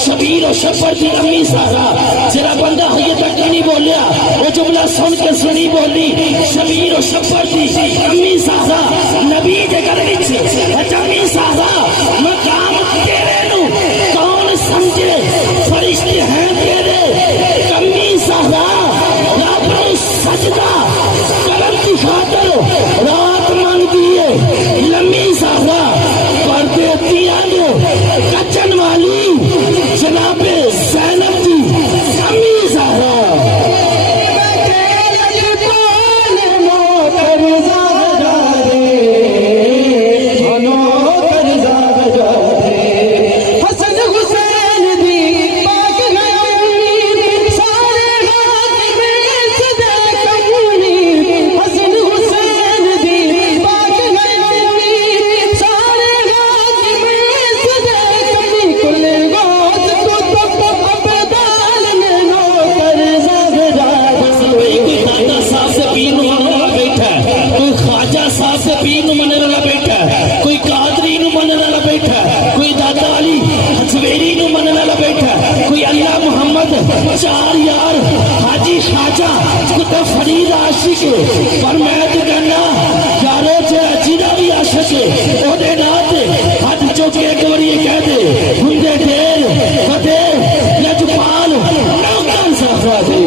शबीर और शब्बर की अम्मी सारा जरा बंदा हजे तक नहीं बोलिया वो जुमला सुन के सुनी बोली शबीर और शब्बर की अम्मी सारा नबी के घर विच अम्मी सारा मकाम तेरे नु कौन समझे फरिश्ते हैं तेरे अम्मी सारा रब नु सजदा करम की खातर रात मांगदी है लम्मी सारा कर देती कचन वाली जनाबे ज़ैनब जी अम्मी ज़हरा चार यार हाजी खाजा कुत्ता फरीद आशिक पर मैं तो कहना यारो जिदा भी आशिक ओदे नाथ हाथ चौके एक बार ये कह दे हुंदे ढेर कदे लजपाल नौकर साफरा दे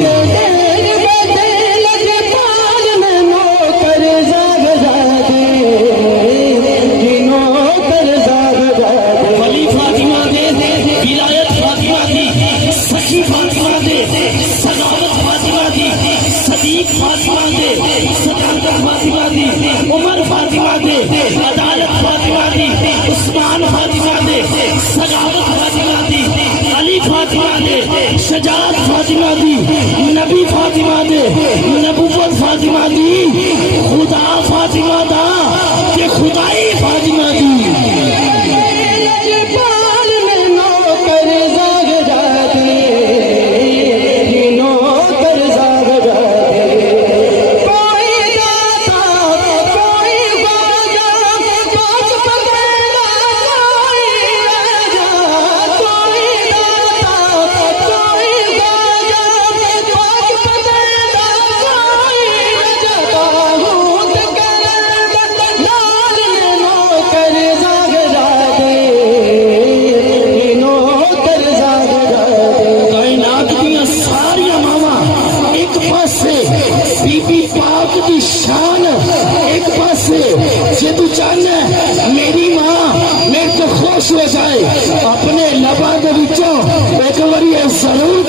वली फातिमा दे विलायत फातिमा दी सखी फातिमा दे सदाकत फातिमा दी सदीक फातिमा दे सदाकत फातिमा दी उमर फातिमा दे अदालत फातिमा दी उस्मान फातिमा दे सदाकत फातिमा दी अली फातिमा दे शजात फातिमा दी नबी फातिमा दे नबुव्वत फातिमा दी खुदा फातिमा दा के खुदाई फातिमा दी बीबी पाक की शान एक पासे जे तू चाहना मेरी मां मेरे तो खुश हो जाए अपने लबा के विचों एक बार जरूर